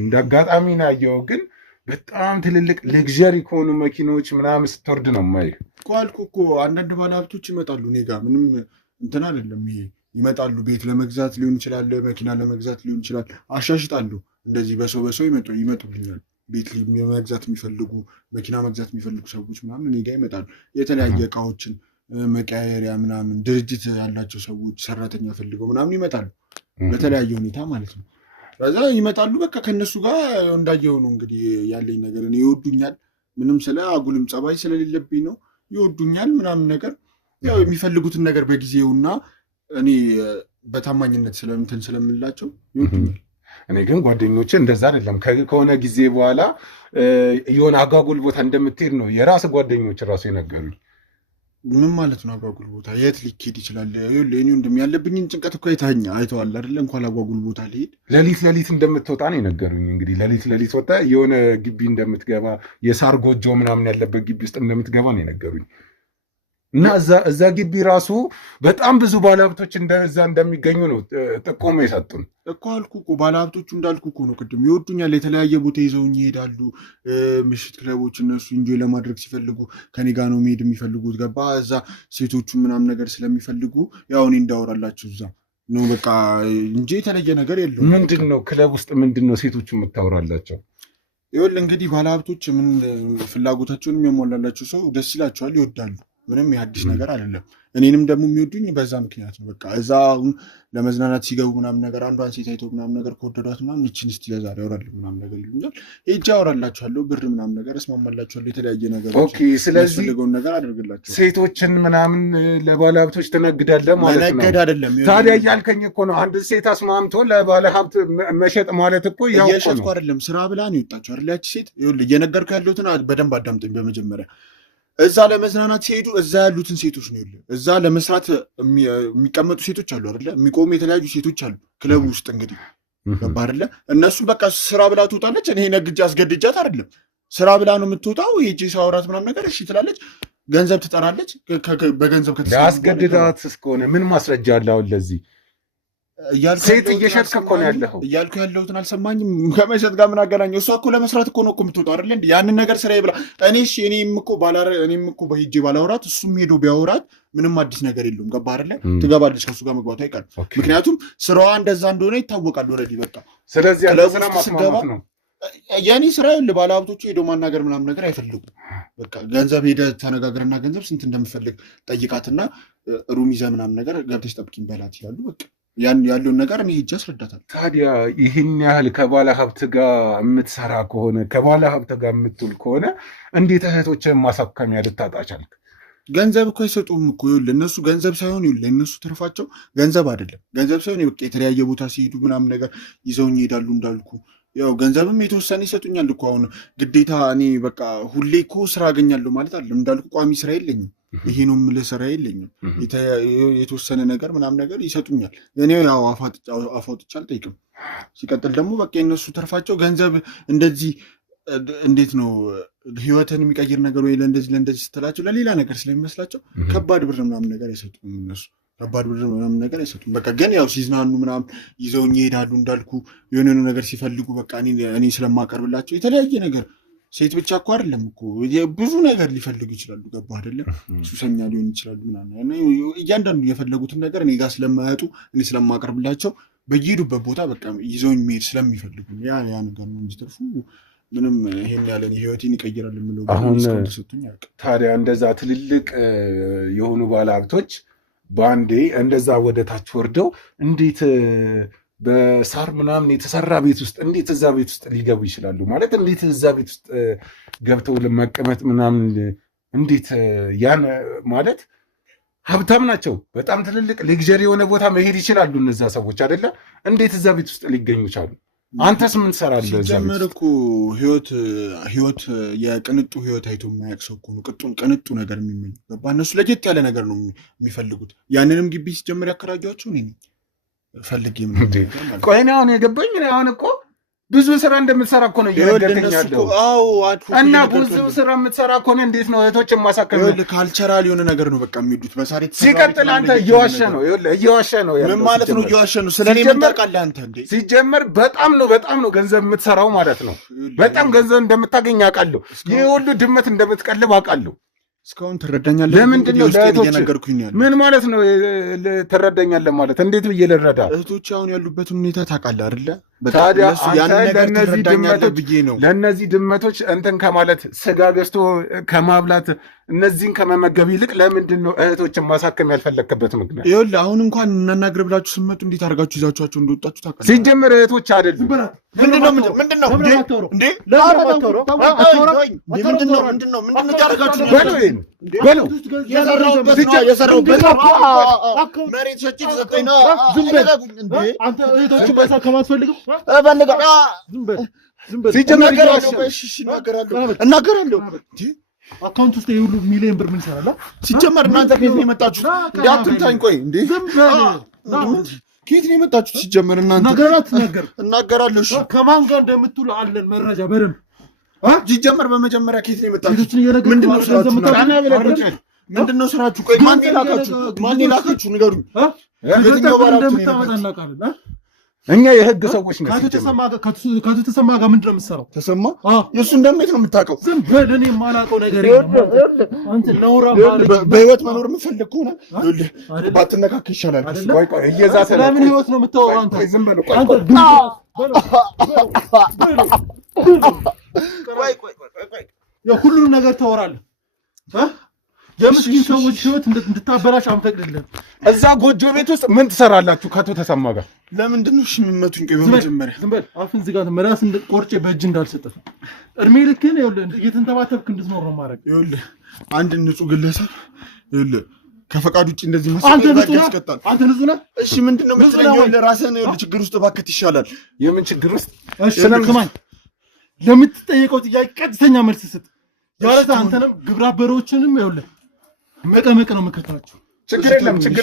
እንደ አጋጣሚ ናየው፣ ግን በጣም ትልልቅ ሌግዠሪ ከሆኑ መኪኖች ምናምን ስትወርድ ነው ማይህ እኮ አልኩህ እኮ። አንዳንድ ባለሀብቶች ይመጣሉ እኔ ጋ ምንም እንትን አይደለም። ይሄ ይመጣሉ፣ ቤት ለመግዛት ሊሆን ይችላል፣ መኪና ለመግዛት ሊሆን ይችላል። አሻሽጣሉ። እንደዚህ በሰው ይመጡልኛል። ቤት መግዛት የሚፈልጉ መኪና መግዛት የሚፈልጉ ሰዎች ምናምን እኔ ጋ ይመጣሉ። የተለያየ እቃዎችን መቀያየሪያ ምናምን ድርጅት ያላቸው ሰዎች ሰራተኛ ፈልገው ምናምን ይመጣሉ፣ በተለያየ ሁኔታ ማለት ነው። ከዛ ይመጣሉ። በቃ ከእነሱ ጋር እንዳየው ነው እንግዲህ ያለኝ ነገር። እኔ ይወዱኛል፣ ምንም ስለ አጉልም ጸባይ ስለሌለብኝ ነው ይወዱኛል ምናምን ነገር። ያው የሚፈልጉትን ነገር በጊዜውና እኔ በታማኝነት ስለምትን ስለምላቸው ይወዱኛል። እኔ ግን ጓደኞቼ እንደዛ አይደለም። ከሆነ ጊዜ በኋላ የሆነ አጓጉል ቦታ እንደምትሄድ ነው የራስ ጓደኞች ራሱ የነገሩኝ። ምን ማለት ነው አጓጉል ቦታ? የት ሊኬድ ይችላል? እኔ እንደሚያለብኝን ጭንቀት እኮ አይተዋል አይደለ? እንኳን አጓጉል ቦታ ሊሄድ ሌሊት እንደምትወጣ ነው የነገሩኝ። እንግዲህ ሌሊት ወጣ የሆነ ግቢ እንደምትገባ፣ የሳር ጎጆ ምናምን ያለበት ግቢ ውስጥ እንደምትገባ ነው የነገሩኝ። እና እዛ ግቢ ራሱ በጣም ብዙ ባለሀብቶች እንደዛ እንደሚገኙ ነው ጥቆማ የሰጡን እኮ። አልኩ እኮ ባለሀብቶቹ እንዳልኩ እኮ ነው ቅድም ይወዱኛል። የተለያየ ቦታ ይዘውኝ ይሄዳሉ። ምሽት ክለቦች እነሱ ኢንጆይ ለማድረግ ሲፈልጉ ከኔ ጋር ነው መሄድ የሚፈልጉት። ገባ እዛ ሴቶቹ ምናምን ነገር ስለሚፈልጉ ያው እኔ እንዳወራላችሁ እዛ ነው በቃ እንጂ የተለየ ነገር የለውም። ምንድን ነው ክለብ ውስጥ ምንድን ነው ሴቶቹ የምታወራላቸው? ይኸውልህ እንግዲህ ባለሀብቶች ምን ፍላጎታቸውን የሚያሟላላቸው ሰው ደስ ይላቸዋል፣ ይወዳሉ። ምንም የአዲስ ነገር አይደለም። እኔንም ደግሞ የሚወዱኝ በዛ ምክንያት ነው። በቃ እዛ አሁን ለመዝናናት ሲገቡ ምናምን ነገር አንዷን ሴት አይተው ምናምን ነገር ከወደዷት ምናምን ይችን እስቲ ለዛሬ አወራለሁ ምናምን ነገር ይሉኛል። ሄጄ አወራላቸዋለሁ፣ ብር ምናምን ነገር እስማማላቸዋለሁ፣ የተለያየ ነገር የሚያስፈልገውን ነገር አደርግላቸው። ሴቶችን ምናምን ለባለሀብቶች ትነግዳለህ ማለት ነው? መነገድ አይደለም። ታዲያ እያልከኝ እኮ ነው አንድ ሴት አስማምቶ ለባለሀብት መሸጥ ማለት እኮ ያው እየሸጥኩ አይደለም። ስራ ብላ ነው የወጣቸው አይደል ያቺ ሴት። ይኸውልህ እየነገርኩ ያለሁትን በደንብ አዳምጠኝ በመጀመሪያ እዛ ለመዝናናት ሲሄዱ እዛ ያሉትን ሴቶች ነው ይኸውልህ፣ እዛ ለመስራት የሚቀመጡ ሴቶች አሉ አይደለ? የሚቆሙ የተለያዩ ሴቶች አሉ ክለቡ ውስጥ እንግዲህ ገባህ አይደለ? እነሱ በቃ ስራ ብላ ትወጣለች። እኔ ነግጄ አስገድጃት አይደለም፣ ስራ ብላ ነው የምትወጣው። ሄጄ ሳወራት ምናምን ነገር እሺ ትላለች፣ ገንዘብ ትጠራለች። በገንዘብ ያስገድዳት እስከሆነ ምን ማስረጃ አለ አሁን ለዚህ? ሴት እየሸጥክ እኮ ነው ያለኸው። እያልኩ ያለሁትን አልሰማኝም? ከመሸጥ ጋር ምን አገናኘው? እሷ እኮ ለመስራት እኮ ነው እኮ የምትወጣው አይደለ? ያንን ነገር ስራ ይብላ። እኔም እኮ በሄጄ ባላወራት እሱም ሄዶ ቢያወራት ምንም አዲስ ነገር የለውም። ገባህ አይደለ? ትገባለች፣ ከሱ ጋር መግባቱ አይቀርም። ምክንያቱም ስራዋ እንደዛ እንደሆነ ይታወቃል ኦልሬዲ። በቃ ስለዚህ ስራ ማስማማት ነው የኔ ስራ። ይኸውልህ ባለሀብቶቹ ሄዶ ማናገር ምናምን ነገር አይፈልጉም። በቃ ገንዘብ ሄደህ ተነጋግረና ገንዘብ ስንት እንደምፈልግ ጠይቃትና ሩም ይዘህ ምናምን ነገር ገብተሽ ጠብቂኝ በላት ይላሉ። በቃ ያለውን ነገር እኔ ሄጄ አስረዳታለሁ። ታዲያ ይህን ያህል ከባለ ሀብት ጋር የምትሰራ ከሆነ ከባለ ሀብት ጋር የምትውል ከሆነ እንዴት እህቶችን ማሳከሚያ ልታጣ ቻልክ? ገንዘብ እኮ አይሰጡም እኮ። ይኸውልህ እነሱ ገንዘብ ሳይሆን ይኸውልህ እነሱ ትርፋቸው ገንዘብ አይደለም። ገንዘብ ሳይሆን በቃ የተለያየ ቦታ ሲሄዱ ምናምን ነገር ይዘውኝ ይሄዳሉ እንዳልኩ። ያው ገንዘብም የተወሰነ ይሰጡኛል እኮ። አሁን ግዴታ እኔ በቃ ሁሌ እኮ ስራ አገኛለሁ ማለት አይደለም። እንዳልኩ ቋሚ ስራ የለኝም። ይሄ ነው የምልህ ስራ የለኝም። የተወሰነ ነገር ምናምን ነገር ይሰጡኛል። እኔ ያው አፋውጥቼ አልጠይቅም። ሲቀጥል ደግሞ በቃ የነሱ ተርፋቸው ገንዘብ እንደዚህ እንዴት ነው ህይወትን የሚቀይር ነገር ወይ ለእንደዚህ ስትላቸው ለሌላ ነገር ስለሚመስላቸው ከባድ ብር ምናምን ነገር አይሰጡም እነሱ። ከባድ ብር ምናምን ነገር አይሰጡም። በቃ ግን ያው ሲዝናኑ ምናምን ይዘውኝ ይሄዳሉ እንዳልኩ። የሆነ ነገር ሲፈልጉ በቃ እኔ ስለማቀርብላቸው የተለያየ ነገር ሴት ብቻ እኮ አይደለም እኮ ብዙ ነገር ሊፈልጉ ይችላሉ። ገባ አይደለም? ሱሰኛ ሊሆን ይችላሉ ምናምን። እያንዳንዱ የፈለጉትን ነገር እኔ ጋር ስለማያጡ እኔ ስለማቀርብላቸው በየሄዱበት ቦታ በቃ ይዘውኝ መሄድ ስለሚፈልጉ ያ ነገር ነው እንጂ ትርፉ ምንም ይሄን ያለን ህይወቴን ይቀይራል የምለው አሁን ታዲያ እንደዛ ትልልቅ የሆኑ ባለሀብቶች በአንዴ እንደዛ ወደ ታች ወርደው እንዴት በሳር ምናምን የተሰራ ቤት ውስጥ እንዴት እዛ ቤት ውስጥ ሊገቡ ይችላሉ? ማለት እንዴት እዛ ቤት ውስጥ ገብተው ለመቀመጥ ምናምን እንዴት ያን ማለት ሀብታም ናቸው፣ በጣም ትልልቅ ሌግዠሪ የሆነ ቦታ መሄድ ይችላሉ እነዛ ሰዎች አይደለ? እንዴት እዛ ቤት ውስጥ ሊገኙ ቻሉ? አንተስ ምን ትሰራለህ? ሲጀመር እኮ ህይወት የቅንጡ ህይወት አይቶ የማያውቅ ሰው እኮ ነው ቅንጡ ነገር የሚመኝ። እነሱ ለየት ያለ ነገር ነው የሚፈልጉት። ያንንም ግቢ ሲጀመር ያከራጇቸው እኔ ነኝ ፈልጌ። ቆይ እኔ አሁን የገባኝ አሁን እኮ ብዙ ስራ እንደምትሰራ እኮ ነው እየነገርከኝ ያለው። እና ብዙ ስራ የምትሰራ ከሆነ እንዴት ነው እህቶችን ማሳከም? ካልቸራል የሆነ ነገር ነው በቃ የሚሄዱት በሳሬት። ሲቀጥል አንተ እየዋሸ ነው ምን ማለት ነው እየዋሸ ነው? ስለኔ ምን ታውቃለህ አንተ እንዴ? ሲጀመር በጣም ነው ገንዘብ የምትሰራው ማለት ነው። በጣም ገንዘብ እንደምታገኝ አውቃለሁ። ይህ ሁሉ ድመት እንደምትቀልብ አውቃለሁ። እስካሁን ትረዳኛለህ? ለምንድን ነው እየነገርኩኝ ያለው? ምን ማለት ነው ትረዳኛለህ ማለት? እንዴት ብዬ ልረዳ? እህቶች አሁን ያሉበትን ሁኔታ ታውቃለህ አይደለ? ታዲያ ለእነዚህ ድመቶች እንትን ከማለት ስጋ ገዝቶ ከማብላት እነዚህን ከመመገብ ይልቅ ለምንድን ነው እህቶችን ማሳከም ያልፈለግክበት ምክንያት? ይኸውልህ አሁን እንኳን እናናግር ብላችሁ ስመጡ እንዴት አድርጋችሁ ይዛችኋቸው እንደወጣችሁ ታውቃለህ። ሲጀምር እህቶች አይደሉም። እናገራለሁ። አካውንት ውስጥ የሁሉ ሚሊዮን ብር ምን ይሰራል? ሲጀመር እናንተ ከየት ነው የመጣችሁት? እንዳትምታኝ። ቆይ እንዴ ከየት ነው የመጣችሁት? ሲጀመር እናንተ ነገራት ነገር እናገራለሁ። እሺ ከማን ጋር እንደምትውሉ አለን መረጃ በደንብ። ሲጀመር በመጀመሪያ ከየት ነው የመጣችሁት? ምንድነው ምንድነው ስራችሁ? ቆይ ማን ይላካችሁ ንገሩኝ። የትኛው ባራት እንደምታመጣ እናውቃለን። እኛ የህግ ሰዎች ነን። ካቶ ተሰማ ጋር ምንድነው የምትሰራው? ተሰማ የእሱ እንደምት ነው የምታውቀው? ዝም በል። እኔ የማላውቀው ነገር የለም። አንተ ነውራ በህይወት መኖር የምፈልግ ከሆነ ባትነካክ ይሻላል። ቆይ እየዛተ ለምን ህይወት ነው የምታወራው አንተ? ዝም በል። ሁሉንም ነገር ታወራለህ። የምስኪን ሰዎች ህይወት እንድታበላሽ አንፈቅድልህም። እዛ ጎጆ ቤት ውስጥ ምን ትሰራላችሁ ከአቶ ተሰማ ጋር? ለምንድን ነው የሚመቱኝ? ቆይ በመጀመሪያ ዝም በል። አፍን ዝጋት። መራስ ቆርጬ በእጅ እንዳልሰጠህ እድሜ ልክህን ይኸውልህ እየተንተባተብክ እንድትኖር ነው ማድረግ። ይኸውልህ አንድ ንጹህ ግለሰብ ይኸውልህ ከፈቃድ ውጭ እንደዚህ መስራት ያስቀጣል። አንተ ንጹህ ነህ? እሺ ምንድን ነው የምትለኝ? ይኸውልህ ራስህን ይኸውልህ ችግር ውስጥ ባከት ይሻላል። የምን ችግር ውስጥ? እሺ ስማኝ፣ ለምትጠየቀው ጥያቄ ቀጥተኛ መልስ ስጥ። ያለዛ አንተንም ግብረ አበሮችንም ይኸውልህ መቀመቅ ነው የምከታቸው። ችግር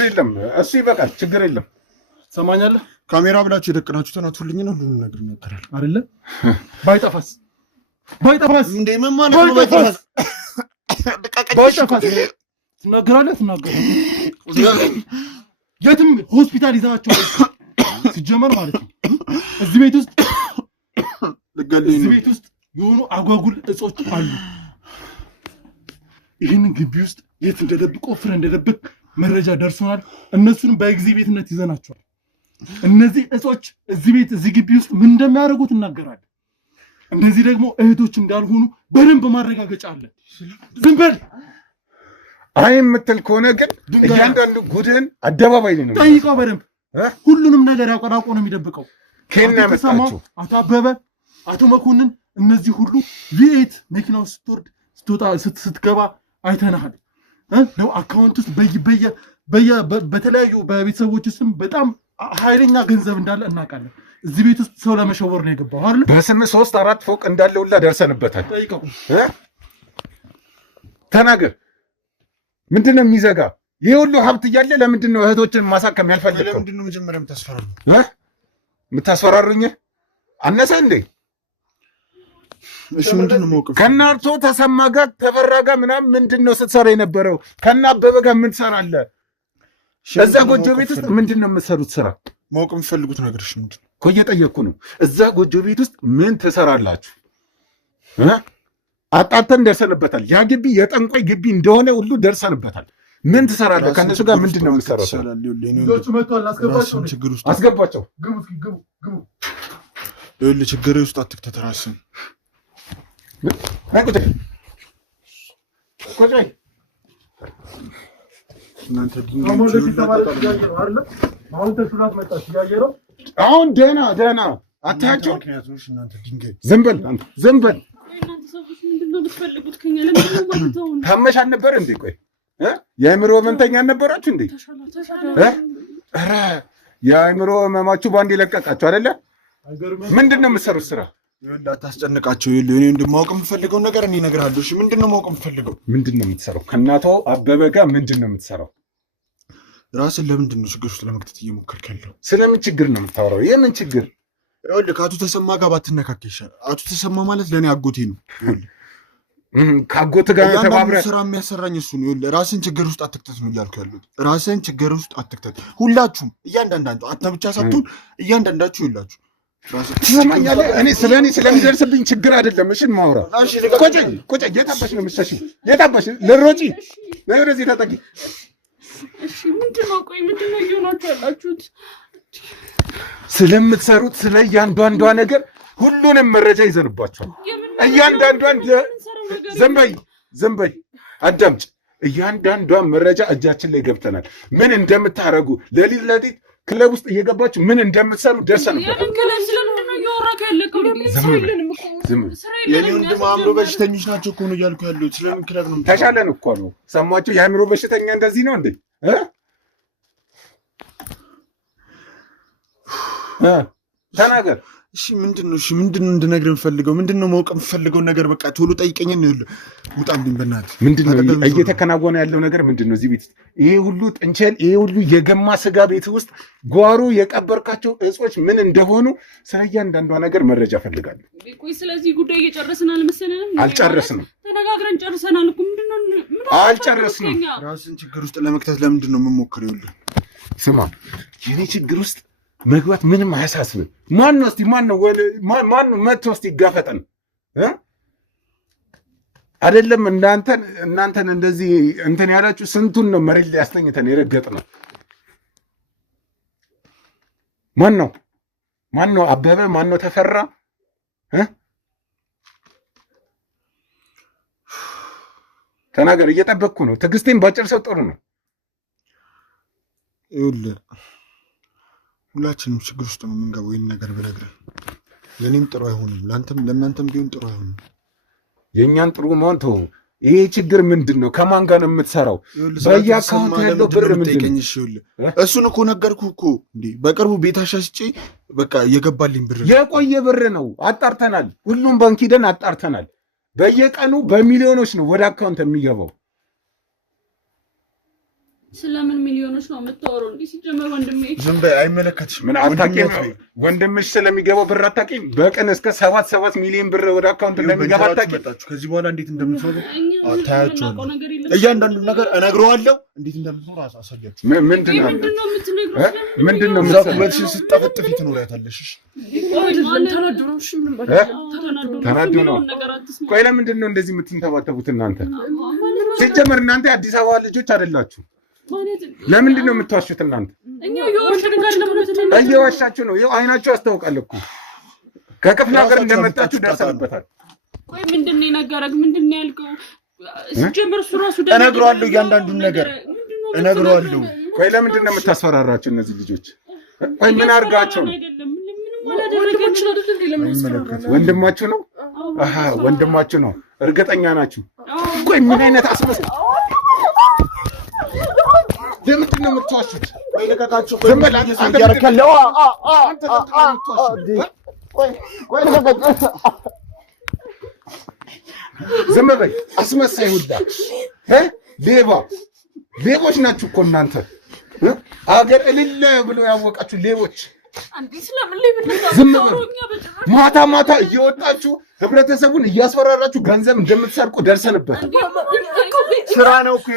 የለም እሱ ይበቃል። ችግር የለም። ሰማኛለህ? ካሜራ ብላችሁ የደቀናችሁትን አትሁልኝ ነው ሁሉ ነገር ይነገራል አይደለ? ባይጠፋስ እንዴ ምን ማለት ነው? ባይጠፋስ ትናገራለህ። የትም ሆስፒታል ይዛቸው ሲጀመር ማለት ነው። እዚህ ቤት ውስጥ የሆኑ አጓጉል እጾች አሉ። ይህንን ግቢ ውስጥ የት እንደደብቅ ቆፍረ እንደደብቅ መረጃ ደርሶናል። እነሱንም በኤግዚቢትነት ይዘናቸዋል። እነዚህ እጾች እዚህ ግቢ ውስጥ ምን እንደሚያደርጉት እናገራለን። እነዚህ ደግሞ እህቶች እንዳልሆኑ በደንብ ማረጋገጫ አለ። ዝም በል። አይ የምትል ከሆነ ግን እያንዳንዱ ጉድህን አደባባይ ነው ጠይቀው። በደንብ ሁሉንም ነገር ያቆራቆ ነው የሚደብቀው። ከእና ያመጣቸው አቶ አበበ፣ አቶ መኮንን እነዚህ ሁሉ ቪኤት መኪናው ስትወጣ ስትገባ አይተናሃል። ነው አካውንት ውስጥ በተለያዩ በቤተሰቦች ስም በጣም ኃይለኛ ገንዘብ እንዳለ እናውቃለን። እዚህ ቤት ውስጥ ሰው ለመሸወር ነው የገባው አይደል? በስም 3-4 ፎቅ እንዳለ ሁላ ደርሰንበታል። ጠይቀው። ተናገር። ምንድን ነው የሚዘጋ? ይህ ሁሉ ሀብት እያለ ለምንድን ነው እህቶችን ማሳከም ያልፈልገው? ለምንድን ነው መጀመሪያ የምታስፈራሩኝ? አነሰ እንዴ? እሺ ምንድን ነው መውቀፍ? ከናርቶ ተሰማ ጋር ተፈራ ጋር ምናምን ምንድን ነው ስትሰራ የነበረው? ከና አበበ ጋር ምን ትሰራለህ? እዛ ጎጆ ቤት ውስጥ ምንድን ነው የምትሰሩት ስራ? ማወቅ የሚፈልጉት ነገር እሺ ምንድን ነው? እኮ እየጠየቅኩ ነው። እዛ ጎጆ ቤት ውስጥ ምን ትሰራላችሁ? አጣርተን ደርሰንበታል። ያ ግቢ የጠንቋይ ግቢ እንደሆነ ሁሉ ደርሰንበታል። ምን ትሰራለህ? ከእነሱ ጋር ምንድን ነው የምትሰራው? አስገባቸው። ችግር ውስጥ አትክተት ራስን። አሁን ደህና አታያቸው። ዝም በል ዝም በል። ታመሽ አልነበር እንዴ? ቆይ የአእምሮ ህመምተኛ አልነበራችሁ እንዴ? ኧረ የአእምሮ ህመማችሁ በአንድ የለቀቃችሁ አይደለ? ምንድን ነው የምትሰሩት ስራ? አታስጨንቃቸው። እኔ እንደማወቅ የምፈልገውን ነገር እኔ እነግርሃለሁ። እሺ ምንድን ነው ማወቅ የምፈልገው? ምንድን ነው የምትሰራው? ከእናቷ አበበ ጋር ምንድን ነው የምትሰራው? ራስን ለምንድን ነው ችግር ውስጥ ለመክተት እየሞከርክ ያለው? ስለምን ችግር ነው የምታወራው? የምን ችግር? ይኸውልህ ከአቶ ተሰማ ጋር ባትነካክ ይሻላል። አቶ ተሰማ ማለት ለእኔ አጎቴ ነው። ከአጎት ጋር ተባብረህ ስራ የሚያሰራኝ እሱ ነው። ይኸውልህ ራስን ችግር ውስጥ አትክተት ነው እያልኩ ያሉት። ራስን ችግር ውስጥ አትክተት። ሁላችሁም እያንዳንዳችሁ፣ አንተ ብቻ ሳትሆን እያንዳንዳችሁ ይላችሁ ትሰማኛለህ? እኔ ስለሚደርስብኝ ችግር አይደለም። እሺ ማውራ ቆጨ የታባሽ ነው የምትሸሺው? የታባሽ ልሮጪ ነው? ወደዚህ ተጠቂ። እሺ ምንድን ነው? ቆይ ምንድን ነው እየሆናችሁ ያላችሁት? ስለምትሰሩት ስለ እያንዳንዷ ነገር ሁሉንም መረጃ ይዘንባቸዋል። እያንዳንዷን ዝም በይ አዳምጭ። እያንዳንዷን መረጃ እጃችን ላይ ገብተናል። ምን እንደምታረጉ ሌሊት ክለብ ውስጥ እየገባችሁ ምን እንደምትሰሩ ደርሰንበታል። የኔ ወንድም አእምሮ በሽተኞች ናቸው እኮ ነው እያልኩ ያሉት። ስለምን ክለብ ነው? ተሻለን እኮ ነው። ሰማችሁ? የአእምሮ በሽተኛ እንደዚህ ነው እንዴ? ተናገር። እሺ ምንድን ነው? ምንድን ነው እንድነግርህ የምፈልገው? ምንድን ነው ማወቅ የምፈልገው ነገር? በቃ ቶሎ ጠይቀኝ። ውጣልኝ በእናትህ። ምንድን ነው እየተከናወነ ያለው ነገር? ምንድን ነው እዚህ ቤት? ይሄ ሁሉ ጥንቸል፣ ይሄ ሁሉ የገማ ስጋ ቤት ውስጥ ጓሮ የቀበርካቸው እጾች ምን እንደሆኑ ስለ እያንዳንዷ ነገር መረጃ ፈልጋለሁ። ቆይ ስለዚህ ጉዳይ እየጨረስን አልመሰለንም? አልጨረስንም። ተነጋግረን ጨርሰናል እኮ። ምንድን ነው አልጨረስንም። ራስን ችግር ውስጥ ለመክተት ለምንድን ነው የምሞክረው? ይኸውልህ ስማ፣ የኔ ችግር ውስጥ መግባት ምንም አያሳስብም። ማን ነው እስቲ ማን ነው መጥቶ እስቲ ይጋፈጠን አይደለም እናንተን እንደዚህ እንትን ያላችሁ ስንቱን ነው መሬት ላይ ያስተኝተን የረገጥነው? ማን ነው አበበ? ማን ነው ተፈራ? ተናገር፣ እየጠበቅኩ ነው። ትዕግስቴን ባጭር ሰው ጥሩ ነው። ይኸውልህ ሁላችንም ችግር ውስጥ ነው የምንገባው። ይህን ነገር ብነግርህ ለእኔም ጥሩ አይሆንም፣ ለእናንተም ቢሆን ጥሩ አይሆንም። የእኛን ጥሩ መሆን ተው። ይሄ ችግር ምንድን ነው? ከማን ጋር ነው የምትሰራው? በየአካውንት ያለው ብር ምንድን ነው? እሱን እኮ ነገርኩህ እኮ እንዴ። በቅርቡ ቤት አሻሽጬ በቃ የገባልኝ ብር የቆየ ብር ነው። አጣርተናል። ሁሉም ባንክ ሂደን አጣርተናል። በየቀኑ በሚሊዮኖች ነው ወደ አካውንት የሚገባው። ስለምን ሚሊዮኖች ነው የምታወራው? እንዴ ሲጀመር ወንድሜ ዝም በይ፣ አይመለከትሽም። ምን አታውቂም? ወንድምሽ ስለሚገባው ብር አታውቂም? በቀን እስከ 7 ሚሊዮን ብር ወደ አካውንት እንደሚገባ አታውቂም? ከዚህ በኋላ እንዴት እንደምትኖሩ ታያቸዋለሁ። እያንዳንዱ ነገር እነግረዋለሁ። እንዴት እንደምትኖር አሳያችሁ። ምንድን ነው በትሽን ስጠፈጥፊ ትኖሪያታለሽ። ተናዱ ነው። ቆይ ለምንድን ነው እንደዚህ የምትንተባተቡት እናንተ? ሲጀመር እናንተ የአዲስ አበባ ልጆች አይደላችሁ። ለምንድን ነው የምትዋሹት እናንተ? እየዋሻችሁ ነው። ይኸው አይናችሁ ያስታውቃል እኮ ከክፍለ ሀገር እንደመጣችሁ ደርሰንበታል። ቆይ ምንድን ነው የነገረህ? ምንድን ነው ያልከው? ሲጀምር እሱ ራሱ እነግረዋለሁ፣ እያንዳንዱን ነገር እነግረዋለሁ። ቆይ ለምንድን ነው የምታስፈራራቸው እነዚህ ልጆች? ቆይ ምን አድርጋቸው ነው? ወንድማችሁ ነው? አሃ ወንድማችሁ ነው። እርግጠኛ ናችሁ? ቆይ ምን አይነት አስመስል ለምንድን ነው የምትዋሹት? ዝም በይ አስመሳይ ሁላ ሌቦች ናችሁ እኮ እናንተ። ሀገር እልል ብሎ ያወቃችሁ ሌቦች። ዝም በሉ። ማታ እየወጣችሁ ህብረተሰቡን እያስፈራራችሁ ገንዘብ እንደምትሰርቁ ደርሰንበታል። ስራ ነው እኮ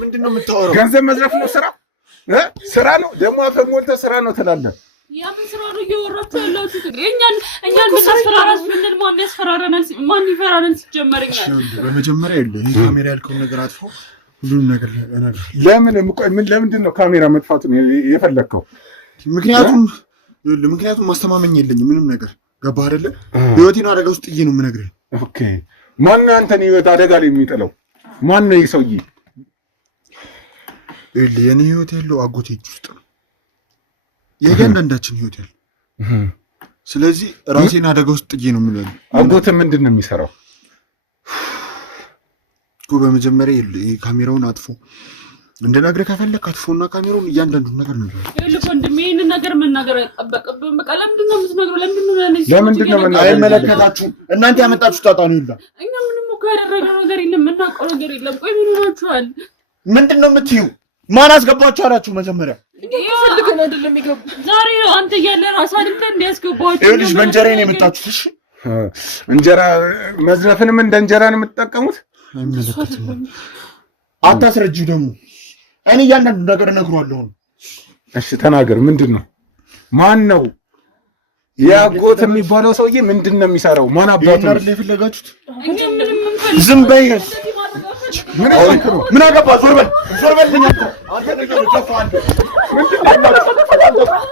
ምንድን ነው የምታወራው? ገንዘብ መዝረፍ ነው ስራ ነው። ደግሞ አፈ ሞልተህ ስራ ነው ትላለህ። ያምን ስራ ነው እየወራችሁ ያላችሁት? እኛን ብናስፈራራስ ምንድን ማን ይፈራናል? ሲጀመረኛል በመጀመሪያ ይሄ ካሜራ ያልከውን ነገር አጥፋው። ሁሉንም ነገር ለምንድን ነው ካሜራ መጥፋቱን የፈለግከው? ምክንያቱም ማስተማመኝ የለኝም ምንም ነገር። ገባህ አይደለ? ህይወቴን አደጋ ውስጥ ጥዬ ነው የምነግርህ። ኦኬ ማነው አንተን ህይወት አደጋ ላይ የሚጥለው? ማነው ይህ ሰውዬ? የኔ ህይወት ያለው አጎቴ እጅ ውስጥ ነው፣ የእያንዳንዳችን ህይወት ያለው። ስለዚህ ራሴን አደጋ ውስጥ ጥዬ ነው የምለው። አጎትህ ምንድን ነው የሚሰራው? በመጀመሪያ ካሜራውን አጥፎ እንደነገር ከፈለክ አጥፎና ካሜራውን እያንዳንዱን ነገር ነው። ይሄንን ነገር መናገር አይጠበቅብህም። በቃ ለምንድን ነው የምትነግረው? ለምንድን ነው አይመለከታችሁም። እናንተ ያመጣችሁ ጣጣ ነው ይላ። እኛ ምንም እኮ ያደረገው ነገር የለም፣ የምናውቀው ነገር የለም። ቆይ ምን ሆናችኋል? ምንድን ነው የምትዩ? ማን አስገባችሁ አላችሁ? መጀመሪያ ፈልገን አይደለም ይገቡ። ዛሬ አንተ እያለ ራስህ አይደል እንዲያስገባችሁ? ይኸውልሽ በእንጀራዬ ነው የመጣችሁት። እሺ እንጀራ መዝረፍንም እንደ እንጀራ ነው የምትጠቀሙት? አይመለከትም። አታስረጂው ደግሞ። እኔ እያንዳንዱ ነገር እነግረዋለሁ። እሺ ተናገር። ምንድን ነው? ማን ነው ያጎት የሚባለው ሰውዬ? ምንድን ነው የሚሰራው? ማን አባቱ ነው የፈለጋችሁት? ዝም በይ። ምን አገባ? ዞር በል። አንተ ነገር ተፋንደ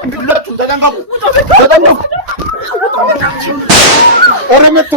እንድላችሁ ተጠንቀቁ። ኦሮመቶ